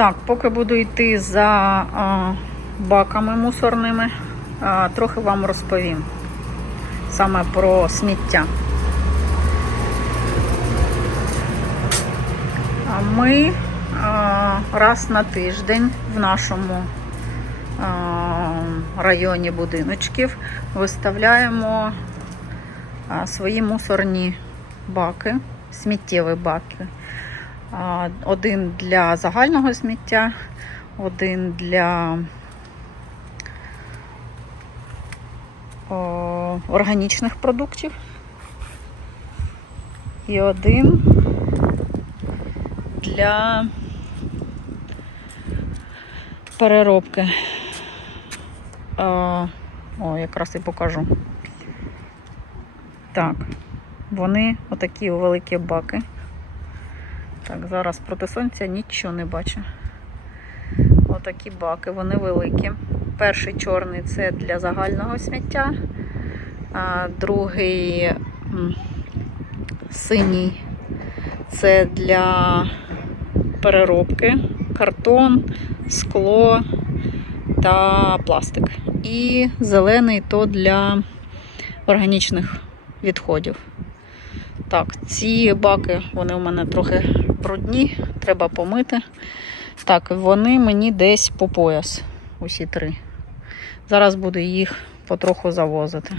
Так, поки буду йти за баками мусорними, трохи вам розповім саме про сміття. Ми раз на тиждень в нашому районі будиночків виставляємо свої мусорні баки, сміттєві баки. Один для загального сміття, один для органічних продуктів і один для переробки. О, якраз і покажу. Так, вони отакі великі баки. Так, зараз проти сонця нічого не бачу. Отакі баки, вони великі. Перший чорний це для загального сміття, а другий синій це для переробки, картон, скло та пластик. І зелений то для органічних відходів. Так, ці баки, вони у мене трохи брудні, треба помити. Так, вони мені десь по пояс, усі три. Зараз буду їх потроху завозити.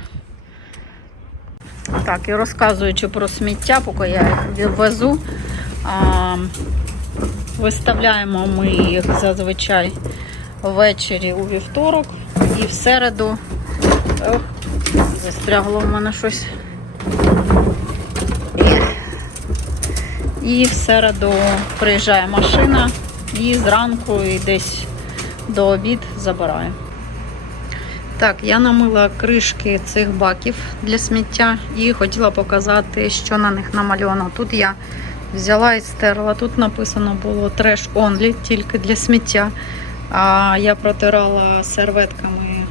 Так, і розказуючи про сміття, поки я їх везу, а, виставляємо ми їх зазвичай ввечері у вівторок і в середу. Застрягло в мене щось. І в середу приїжджає машина і зранку і десь до обід забирає. Так, я намила кришки цих баків для сміття і хотіла показати, що на них намальовано. Тут я взяла і стерла. Тут написано було треш only, тільки для сміття. А я протирала серветками.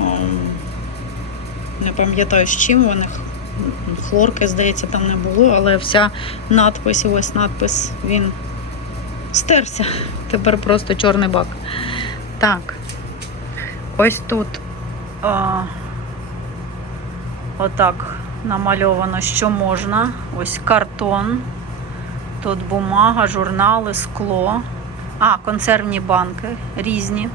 ем, Не пам'ятаю з чим них флорки, здається, там не було, але вся надпис, і ось надпис, він стерся. Тепер просто чорний бак. Так. Ось тут а, отак намальовано, що можна. Ось картон. Тут бумага, журнали, скло. А, консервні банки різні.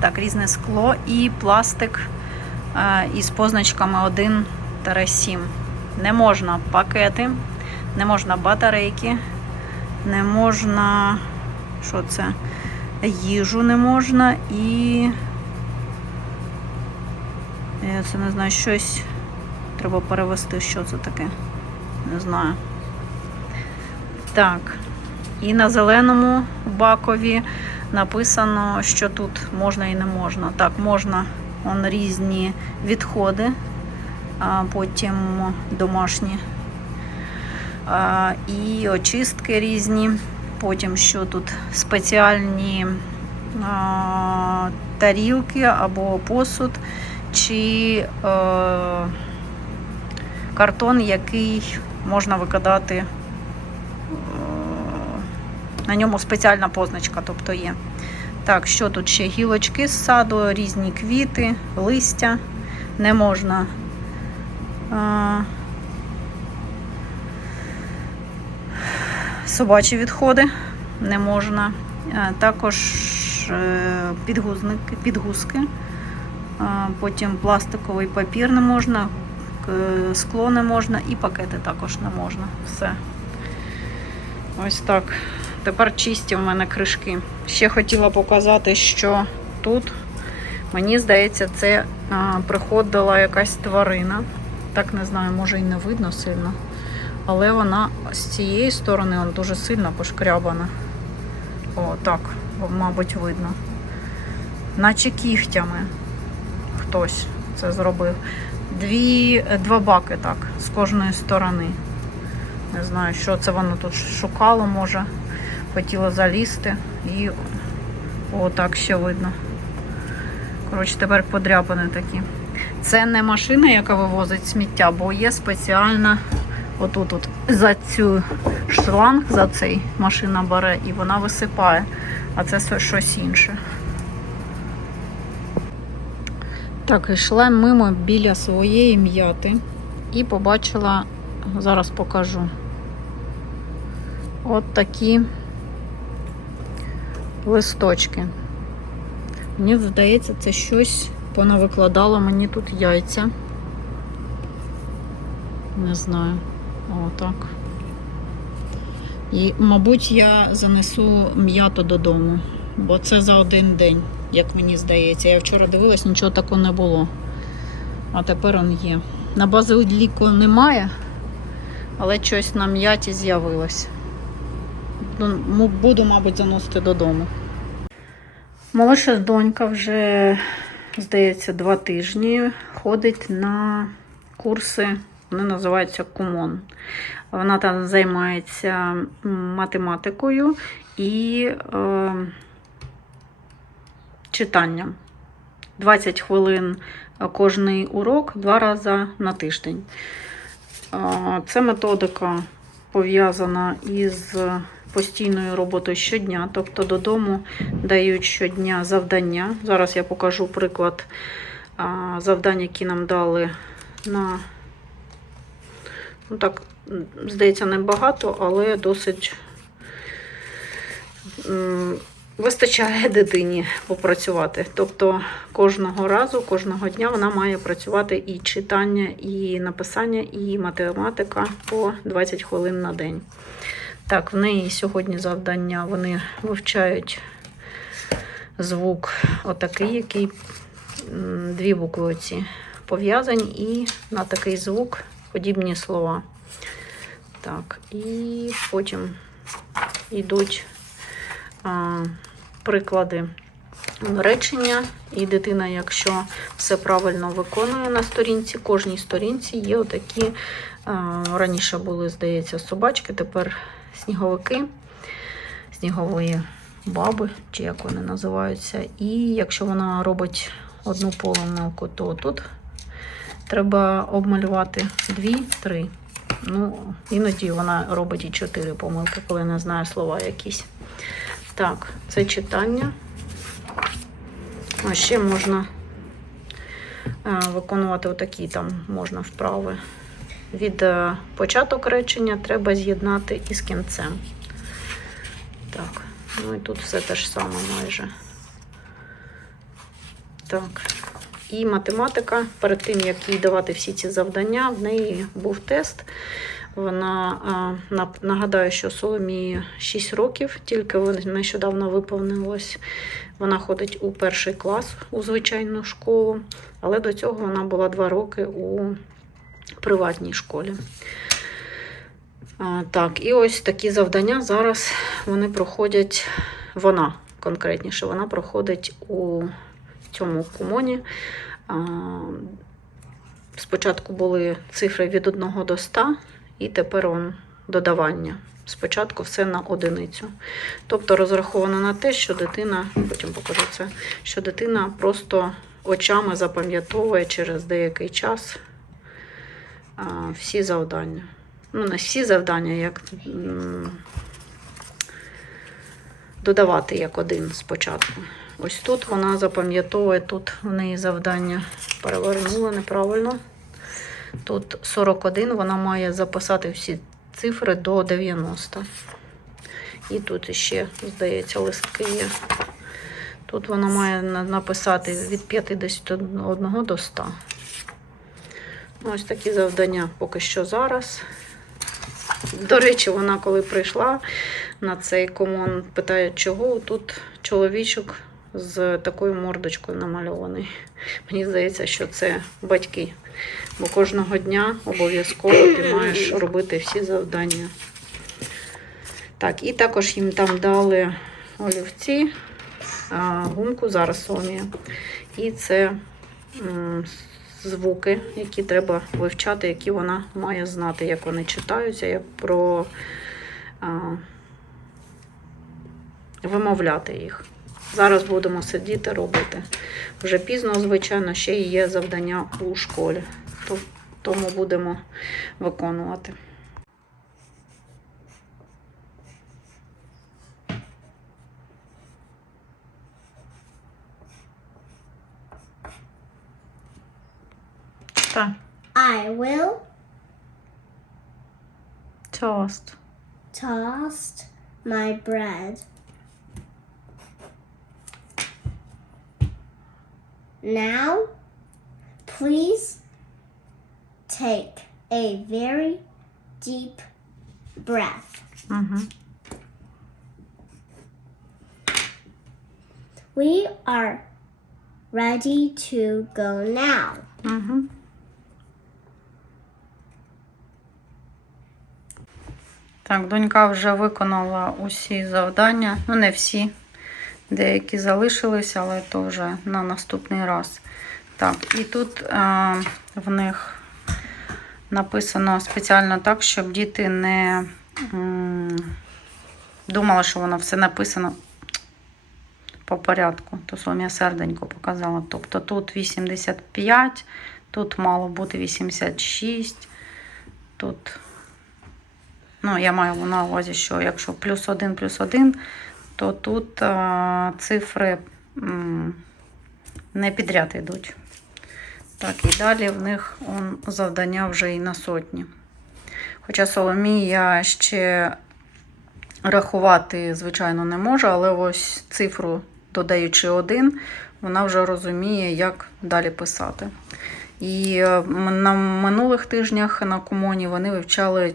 Так, різне скло і пластик із позначками 1-7. Не можна пакети, не можна батарейки, не можна. Що це? Їжу не можна і. Я це не знаю, щось треба перевести, що це таке. Не знаю. Так. І на зеленому бакові написано, що тут можна і не можна. Так, можна он різні відходи, потім домашні. І очистки різні. Потім що тут спеціальні тарілки або посуд, чи е, картон, який можна викидати. е, На ньому спеціальна позначка, тобто є. Так, що тут ще? Гілочки з саду, різні квіти, листя. Не можна. Собачі відходи не можна. Також е, підгузники, підгузки. Потім пластиковий папір не можна, скло не можна і пакети також не можна. Все. Ось так. Тепер чисті в мене кришки. Ще хотіла показати, що тут, мені здається, це приходила якась тварина. Так не знаю, може і не видно сильно. Але вона з цієї сторони он дуже сильно пошкрябана. О, так, мабуть, видно. Наче кігтями хтось це зробив. Дві, два баки так, з кожної сторони. Не знаю, що це воно тут шукало, може. Хотіло залізти і отак ще видно. Коротше, тепер подряпини такі. Це не машина, яка вивозить сміття, бо є спеціальна отут от за цю шланг, за цей машина бере і вона висипає, а це щось інше. Так, йшла мимо біля своєї м'яти і побачила, зараз покажу. От такі листочки. Мені здається, це щось понавикладало мені тут яйця. Не знаю. Отак. І, мабуть, я занесу м'ято додому, бо це за один день, як мені здається. Я вчора дивилась, нічого такого не було. А тепер он є. На базиліку немає, але щось на м'яті з'явилось. Ну, Буду, мабуть, заносити додому. Молодша донька вже, здається, два тижні ходить на курси, вони називаються Кумон. Вона там займається математикою і е, читанням. 20 хвилин кожний урок два рази на тиждень. Е, Це методика пов'язана із постійною роботою щодня, тобто додому дають щодня завдання. Зараз я покажу приклад завдань, які нам дали на, ну так, здається, небагато, але досить вистачає дитині попрацювати. Тобто кожного разу, кожного дня вона має працювати і читання, і написання, і математика по 20 хвилин на день. Так, в неї сьогодні завдання. Вони вивчають звук отакий, який дві букви оці пов'язані, і на такий звук подібні слова. Так, і потім йдуть а, приклади речення, і дитина, якщо все правильно виконує на сторінці, кожній сторінці є отакі. а, Раніше були, здається, собачки, тепер сніговики, снігової баби, чи як вони називаються. І якщо вона робить одну помилку, то тут треба обмалювати дві-три. Ну, іноді вона робить і чотири помилки, коли не знає слова якісь. Так, це читання. А ще можна е, виконувати отакі там можна вправи. Від е, початок речення треба з'єднати із кінцем. Так, ну і тут все те ж саме майже. Так. І математика, перед тим, як їй давати всі ці завдання, в неї був тест. Вона а, нагадаю, що Соломії 6 років, тільки нещодавно виповнилось. Вона ходить у перший клас у звичайну школу, але до цього вона була 2 роки у приватній школі. Так, і ось такі завдання зараз вони проходять, вона конкретніше, вона проходить у цьому кумоні. Спочатку були цифри від 1 до 100, і тепер он додавання. Спочатку все на одиницю. Тобто розраховано на те, що дитина, потім покажу це, що дитина просто очами запам'ятовує через деякий час всі завдання. Ну, не всі завдання, як додавати як один спочатку. Ось тут вона запам'ятовує, тут в неї завдання перевернула неправильно. Тут 41, вона має записати всі цифри до 90. І тут ще, здається, листки є. Тут вона має написати від 51 до 100. Ось такі завдання поки що зараз. До речі, вона коли прийшла на цей комон, питає, чого тут чоловічок з такою мордочкою намальований. Мені здається, що це батьки. Бо кожного дня обов'язково ти маєш робити всі завдання. Так, і також їм там дали олівці, гумку зараз Соломія. І це звуки, які треба вивчати, які вона має знати, як вони читаються, як про а, вимовляти їх. Зараз будемо сидіти робити. Вже пізно, звичайно, ще є завдання у школі. То- Тому будемо виконувати. I will toast. Toast my bread. Now, please take a very deep breath. Mm -hmm. We are ready to go now. Mm -hmm. Так, донька вже виконала усі завдання. Ну, не всі. Деякі залишились, але то вже на наступний раз. Так, і тут е, в них написано спеціально так, щоб діти не м, думали, що воно все написано по порядку. То Соломія серденько показала. Тобто тут 85, тут мало бути 86, тут. Ну, я маю на увазі, що якщо плюс 1 плюс 1, то тут а, цифри м, не підряд йдуть. Так, і далі в них он, завдання вже і на сотні. Хоча Соломія ще рахувати, звичайно, не може, але ось цифру, додаючи один, вона вже розуміє, як далі писати. І е, на минулих тижнях на комуні вони вивчали,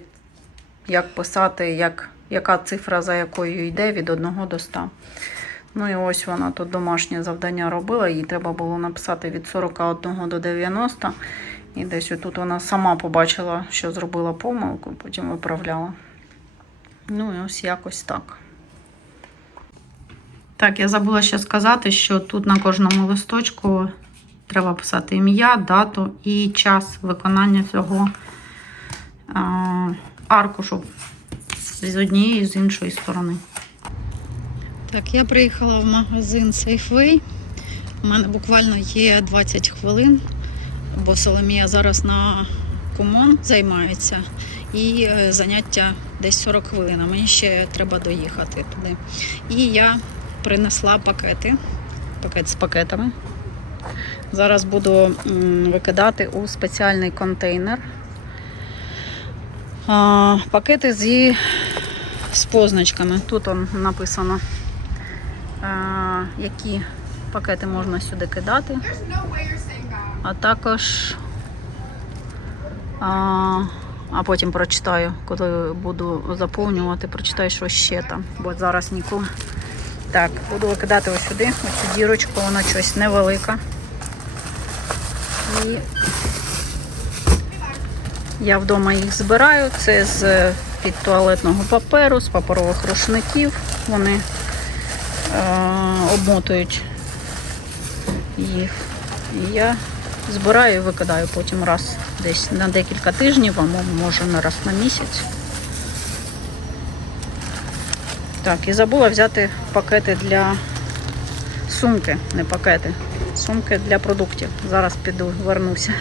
як писати, як, яка цифра за якою йде від 1 до 100. Ну і ось вона тут домашнє завдання робила, їй треба було написати від 41 до 90. І десь отут вона сама побачила, що зробила помилку, потім виправляла. Ну і ось якось так. Так, я забула ще сказати, що тут на кожному листочку треба писати ім'я, дату і час виконання цього аркушу з однієї і з іншої сторони. Так, я приїхала в магазин Safeway. У мене буквально є 20 хвилин, бо Соломія зараз на комон займається. І е, заняття десь 40 хвилин. А мені ще треба доїхати туди. І я принесла пакети. Пакет з пакетами. Зараз буду викидати у спеціальний контейнер. А, пакети зі, з позначками. Тут он написано, а, які пакети можна сюди кидати. А також а, а потім прочитаю, коли буду заповнювати, прочитаю, що ще там. Бо зараз ніколи. Так, буду викидати ось сюди, ось цю дірочку, вона щось невелика. І я вдома їх збираю. Це з під туалетного паперу, з паперових рушників. Вони е, обмотують їх. І я збираю і викидаю потім раз десь на декілька тижнів, а може на раз на місяць. Так, і забула взяти пакети для сумки, не пакети. Сумки для продуктів. Зараз піду, вернуся.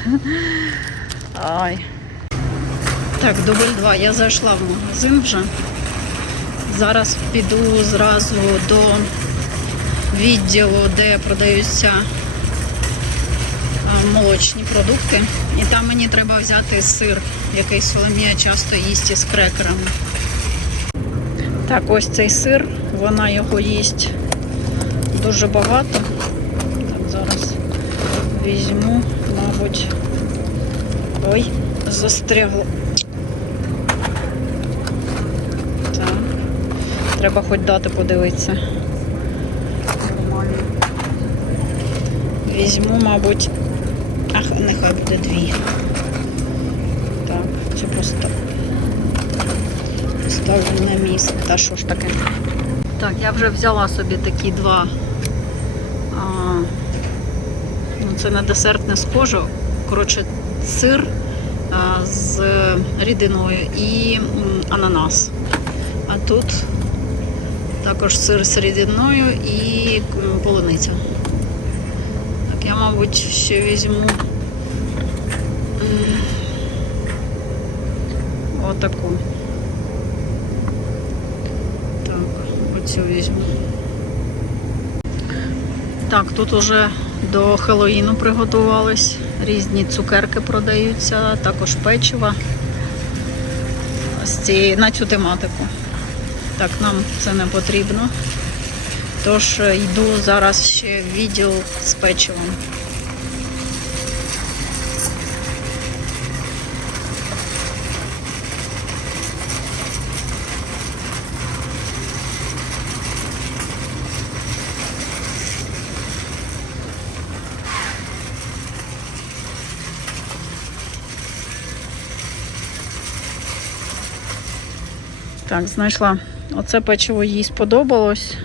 Ай. Так, дубль 2. Я зайшла в магазин вже. Зараз піду зразу до відділу, де продаються молочні продукти. І там мені треба взяти сир, який Соломія часто їсть із крекерами. Так, ось цей сир, вона його їсть дуже багато. Так, зараз візьму, мабуть. Ой, застрягло. Так. Треба хоч дати подивитися. Візьму, мабуть. Ах, нехай буде дві. Так, чи просто ставлю на місце. Та що ж таке? Так, я вже взяла собі такі два. А, ну, це на десерт не схоже. Коротше, сир а, з рідиною і ананас. А тут також сир з рідиною і м, полуниця. Так, я, мабуть, ще візьму отаку. Так, оцю візьму. Так, тут уже до Хеллоїну приготувались. різні цукерки продаються, також цієї, на цю тематику. Так, нам це не потрібно. Тож е, йду зараз ще в відділ з печивом. Так, знайшла. Оце печиво їй сподобалось.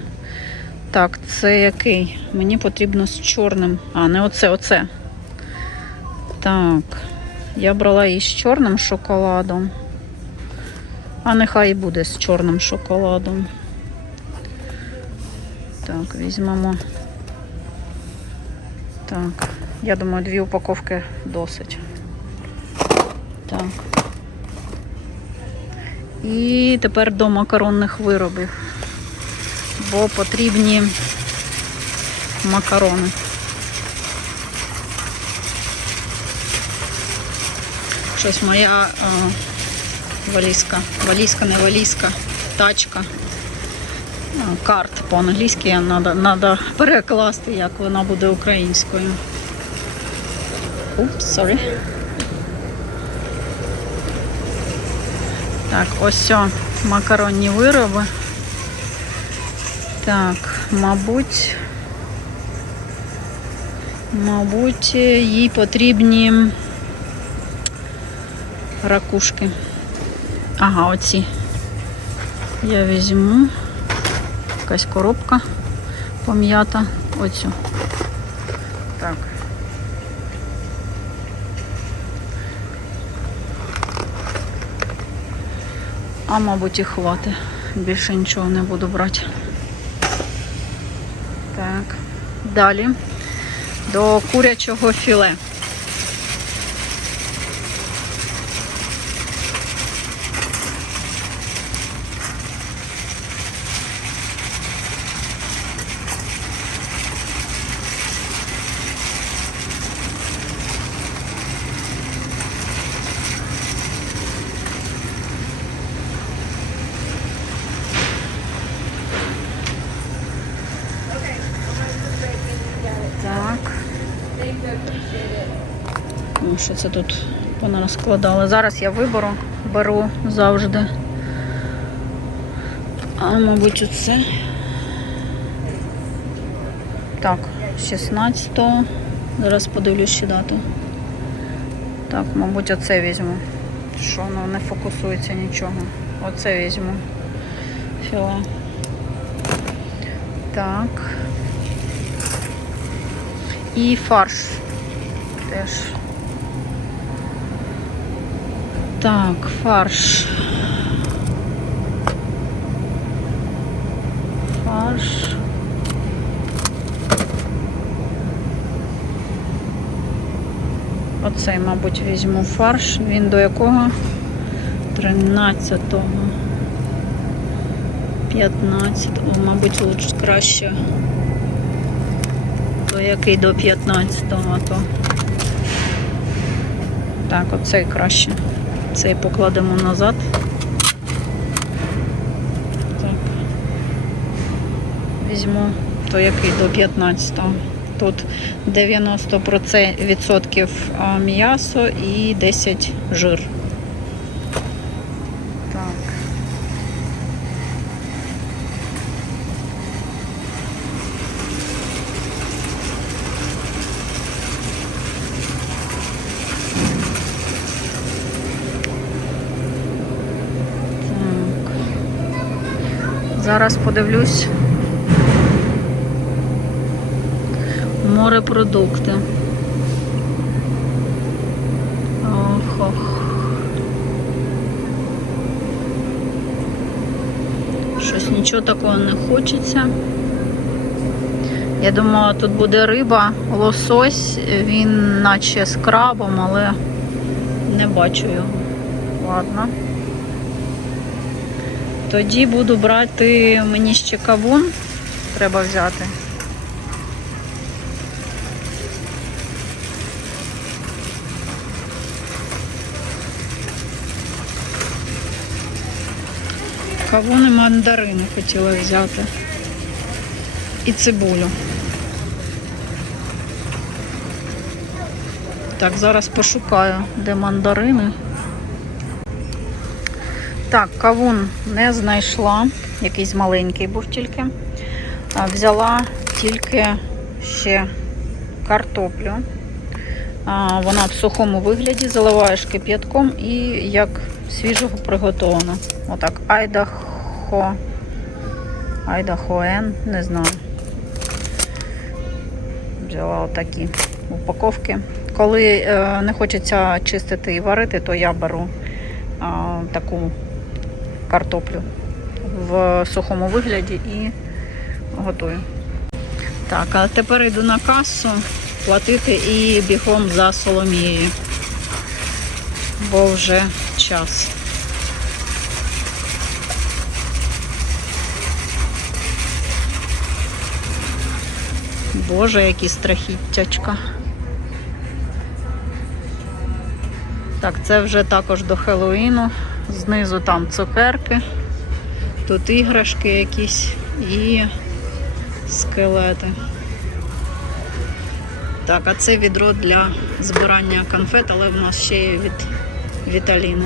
Так, це який? Мені потрібно з чорним. А, не оце, оце. Так. Я брала її з чорним шоколадом. А нехай і буде з чорним шоколадом. Так, візьмемо. Так, я думаю, дві упаковки досить. Так. І тепер до макаронних виробів, бо потрібні макарони. Щось моя е, валізка, валізка, не валізка, тачка. Е, Карт по-англійськи треба перекласти, як вона буде українською. Oops, sorry. Так, ось о, макаронні вироби. Так, мабуть, мабуть, їй потрібні ракушки. Ага, оці. Я візьму. Якась коробка пом'ята. Оцю. Так. А мабуть і хватить. Більше нічого не буду брати. Так. Далі до курячого філе. Так. Ну, що це тут вона розкладала? Зараз я виберу, беру завжди. А, мабуть, оце. Так, 16-го. Зараз подивлюсь ще дату. Так, мабуть, оце візьму. Що воно не фокусується нічого. Оце візьму. Філе. Так. І фарш теж. Так, фарш. Фарш. Оцей, мабуть, візьму фарш. Він до якого? 13-го. 15-го, мабуть, лучше краще. То який до 15-го, то. Так, оцей краще. Цей покладемо назад. Так. Візьму то який до 15-го. Тут 90% а, м'ясо і 10 жир. Так. Так. Зараз подивлюсь. Морепродукти. Ох, ох. Щось нічого такого не хочеться. Я думала, тут буде риба, лосось, він наче з крабом, але не бачу його. Ладно. Тоді буду брати мені ще кавун, треба взяти. Кавуни мандарини хотіла взяти і цибулю. Так, зараз пошукаю, де мандарини. Так, кавун не знайшла. Якийсь маленький був тільки. Взяла тільки ще картоплю. Вона в сухому вигляді, заливаєш кип'ятком і як свіжого приготована. Отак, айдахо. Айдахоен, не знаю. Взяла отакі упаковки. Коли е, не хочеться чистити і варити, то я беру таку картоплю в сухому вигляді і готую. Так, а тепер йду на касу платити і бігом за Соломією, бо вже час. Боже, які страхіттячка. Так, це вже також до Хеллоуіну. Знизу там цукерки, тут іграшки якісь і скелети. Так, а це відро для збирання конфет, але в нас ще є від Віталіни.